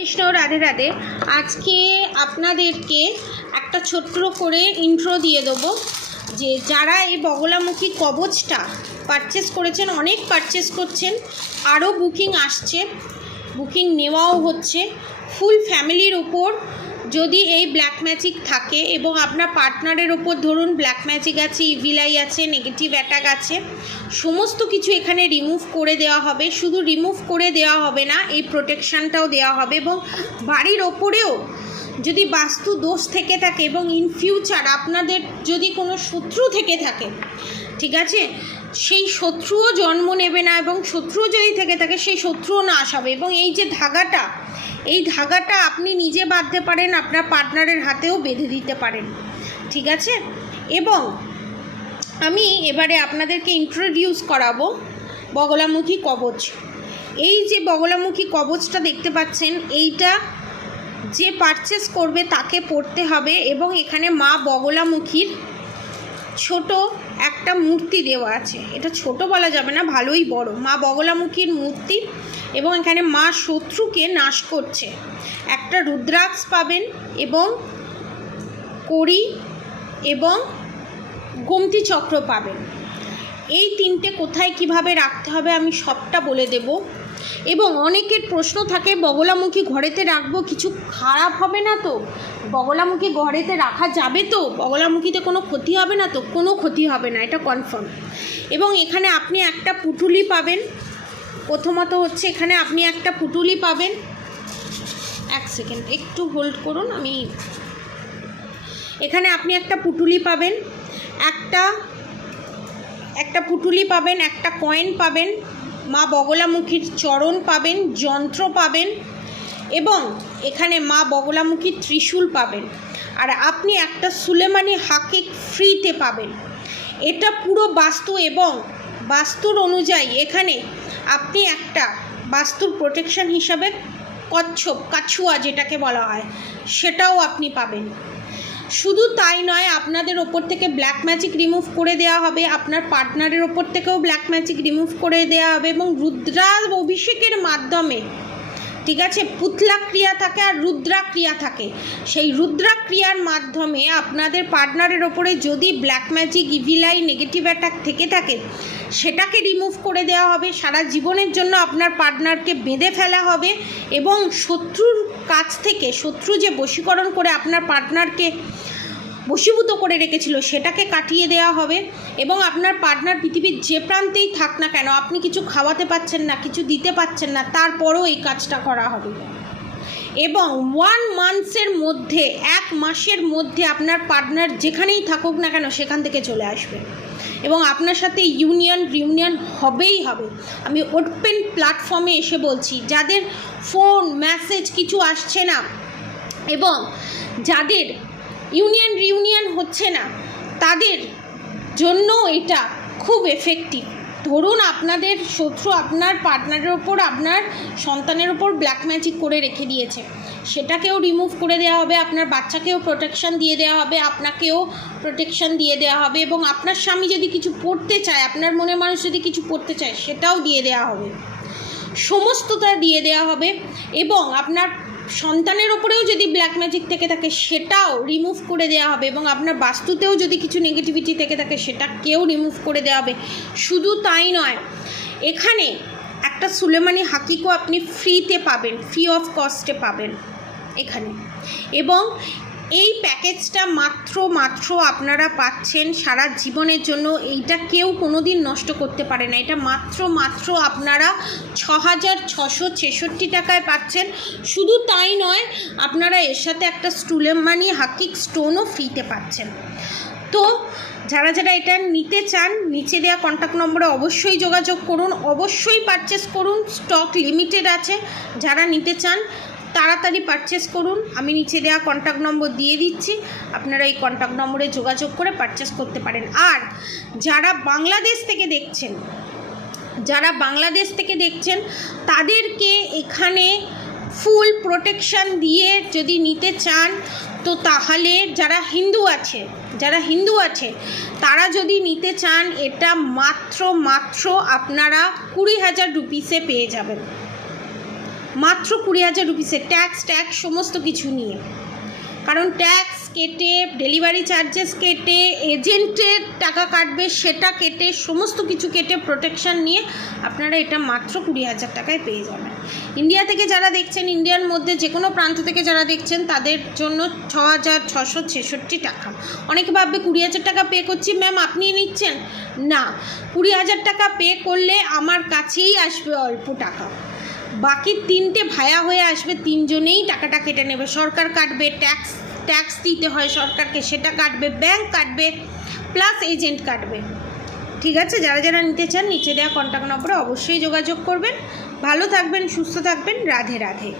কৃষ্ণ রাধে রাধে। আজকে আপনাদেরকে একটা ছোট্ট করে ইন্ট্রো দিয়ে দেবো যে যারা এই বগলামুখী কবচটা পারচেস করেছেন, অনেক পারচেস করছেন, আরও বুকিং আসছে, বুকিং নেওয়াও হচ্ছে। ফুল ফ্যামিলির ওপর যদি এই ব্ল্যাক ম্যাজিক থাকে এবং আপনার পার্টনারের ওপর ধরুন ব্ল্যাক ম্যাজিক আছে, ইভিলাই আছে, নেগেটিভ অ্যাটাক আছে, সমস্ত কিছু এখানে রিমুভ করে দেওয়া হবে। শুধু রিমুভ করে দেওয়া হবে না, এই প্রোটেকশানটাও দেওয়া হবে। এবং বাড়ির ওপরেও যদি বাস্তু দোষ থেকে থাকে এবং ইন ফিউচার আপনাদের যদি কোনো শত্রু থেকে থাকে, ঠিক আছে, সেই শত্রুও জন্ম নেবে না, এবং শত্রুও যদি থেকে থাকে সেই শত্রুও নাশ হবে। এবং এই যে ধাগাটা, এই ধাগাটা আপনি নিজে বাঁধতে পারেন, আপনার পার্টনারের হাতেও বেঁধে দিতে পারেন, ঠিক আছে। এবং আমি এবারে আপনাদেরকে ইন্ট্রোডিউস করাবো বগলামুখী কবচ। এই যে বগলামুখী কবচটা দেখতে পাচ্ছেন, এইটা যে পারচেস করবে তাকে পড়তে হবে। এবং এখানে মা বগলামুখীর ছোট একটা মূর্তি দেওয়া আছে, এটা ছোট বলা যাবে না, ভালোই বড়, মা বগলামুখীর মূর্তি। এবং এখানে মা শত্রুকে নাশ করছে। একটা রুদ্রাক্ষ পাবেন এবং কড়ি এবং গোমতী চক্র পাবেন। এই তিনটে কোথায় কিভাবে রাখতে হবে আমি সবটা বলে দেব। এবং অনেকের প্রশ্ন থাকে, বগলামুখী ঘরেতে রাখবো, কিছু খারাপ হবে না তো? বগলামুখী ঘরেতে রাখা যাবে তো? বগলামুখীতে কোনো ক্ষতি হবে না তো? কোনো ক্ষতি হবে না, এটা কনফার্ম। এবং এখানে আপনি একটা পুটুলি পাবেন। প্রথমত হচ্ছে এখানে আপনি একটা পুটুলি পাবেন। এক সেকেন্ড একটু হোল্ড করুন, আমি এখানে আপনি একটা পুটুলি পাবেন, একটা পুটুলি পাবেন, একটা কয়েন পাবেন, মা বগলামুখীর চরণ পাবেন, যন্ত্র পাবেন, এবং এখানে মা বগলামুখীর ত্রিশূল পাবেন। আর আপনি একটা সুলেমানি হাকিক ফ্রিতে পাবেন। এটা পুরো বাস্তু, এবং বাস্তুর অনুযায়ী এখানে আপনি একটা বাস্তুর প্রোটেকশন হিসাবে কচ্ছপ, কাছুয়া যেটাকে বলা হয়, সেটাও আপনি পাবেন। শুধু তাই নয়, আপনাদের ওপর থেকে ব্ল্যাক ম্যাজিক রিমুভ করে দেওয়া হবে, আপনার পার্টনারের ওপর থেকেও ব্ল্যাক ম্যাজিক রিমুভ করে দেওয়া হবে। এবং রুদ্রা অভিষেকের মাধ্যমে, ঠিক আছে, পুতলা ক্রিয়া থাকে আর রুদ্রা ক্রিয়া থাকে। সেই রুদ্রা ক্রিয়ার মাধ্যমে আপনাদের পার্টনারের ওপরে যদি black magic, evil eye, negative attack থেকে থাকে, সেটাকে রিমুভ করে দেওয়া হবে। সারা জীবনের জন্য আপনার পার্টনারকে বেঁধে ফেলা হবে। এবং শত্রুর কাছ থেকে, শত্রু যে বশীকরণ করে আপনার পার্টনারকে বশীভূত করে রেখেছিল, সেটাকে কাটিয়ে দেওয়া হবে। এবং আপনার পার্টনার পৃথিবীর যে প্রান্তেই থাক না কেন, আপনি কিছু খাওয়াতে পাচ্ছেন না, কিছু দিতে পাচ্ছেন না, তারপরও এই কাজটা করা হবে। এবং 1 মান্থসের মধ্যে, 1 মাসের মধ্যে আপনার পার্টনার যেখানেই থাকুক না কেন সেখান থেকে চলে আসবে এবং আপনার সাথে রিউনিয়ন হবেই হবে। আমি ওপেন প্ল্যাটফর্মে এসে বলছি, যাদের ফোন মেসেজ কিছু আসছে না এবং যাদের রিউনিয়ন হচ্ছে না, তাদের জন্য এটা খুব এফেক্টিভ। ধরুন আপনাদের শত্রু আপনার পার্টনারের ওপর, আপনার সন্তানের ওপর ব্ল্যাক ম্যাজিক করে রেখে দিয়েছে, সেটাকেও রিমুভ করে দেওয়া হবে। আপনার বাচ্চাকেও প্রোটেকশান দিয়ে দেওয়া হবে, আপনাকেও প্রোটেকশান দিয়ে দেওয়া হবে। এবং আপনার স্বামী যদি কিছু পড়তে চায়, আপনার মনের মানুষ যদি কিছু পড়তে চায়, সেটাও দিয়ে দেওয়া হবে, সমস্তটা দিয়ে দেওয়া হবে। এবং আপনার সন্তানের ওপরেও যদি ব্ল্যাক ম্যাজিক থেকে থাকে, সেটাও রিমুভ করে দেওয়া হবে। এবং আপনার বাস্তুতেও যদি কিছু নেগেটিভিটি থেকে থাকে, সেটাকেও রিমুভ করে দেওয়া হবে। শুধু তাই নয়, এখানে একটা সুলেমানি হাকিকও আপনি ফ্রিতে পাবেন, ফ্রি অফ কস্টে পাবেন এখানে। এবং এই প্যাকেজটা মাত্র আপনারা পাচ্ছেন সারা জীবনের জন্য। এইটা কেউ কোনো দিন নষ্ট করতে পারে না। এটা মাত্র আপনারা 6,666 টাকায় পাচ্ছেন। শুধু তাই নয়, আপনারা এর সাথে একটা সুলেমানি হাকিক স্টোনও ফ্রিতে পাচ্ছেন। তো যারা এটা নিতে চান, নিচে দেওয়া কন্ট্যাক্ট নম্বরে অবশ্যই যোগাযোগ করুন, অবশ্যই পারচেস করুন। স্টক লিমিটেড আছে, যারা নিতে চান তাড়াতাড়ি পারচেস করুন। আমি নিচে দেওয়া কন্ট্যাক্ট নম্বর দিয়ে দিচ্ছি, আপনারা এই কন্ট্যাক্ট নম্বরে যোগাযোগ করে পারচেস করতে পারেন। আর যারা বাংলাদেশ থেকে দেখছেন তাদেরকে এখানে ফুল প্রোটেকশান দিয়ে যদি নিতে চান, তো তাহলে যারা হিন্দু আছে তারা যদি নিতে চান, এটা মাত্র আপনারা 20,000 রুপিসে পেয়ে যাবেন। মাত্র 20,000 রুপিসে, ট্যাক্স সমস্ত কিছু নিয়ে। কারণ ট্যাক্স কেটে, ডেলিভারি চার্জেস কেটে, এজেন্টের টাকা কাটবে সেটা কেটে, সমস্ত কিছু কেটে প্রোটেকশান নিয়ে আপনারা এটা মাত্র 20,000 টাকায় পেয়ে যাবেন। ইন্ডিয়া থেকে যারা দেখছেন, ইন্ডিয়ার মধ্যে যে কোনো প্রান্ত থেকে যারা দেখছেন, তাদের জন্য 6,666 টাকা। অনেকে ভাববে 20,000 টাকা পে করছি ম্যাম আপনি নিচ্ছেন না, 20,000 টাকা পে করলে আমার কাছেই আসবে অল্প টাকা, বাকি 3টে ভায়া হয়ে আসবে, 3জনেই টাকাটা কেটে নেবে। সরকার কাটবে, ট্যাক্স দিতে হয় সরকারকে, সেটা কাটবে, ব্যাংক কাটবে, প্লাস এজেন্ট কাটবে। ঠিক আছে, যারা যারা নিতে চান নিচে দেওয়া কন্ট্যাক্ট নম্বরে অবশ্যই যোগাযোগ করবেন। ভালো থাকবেন, সুস্থ থাকবেন, রাধে রাধে।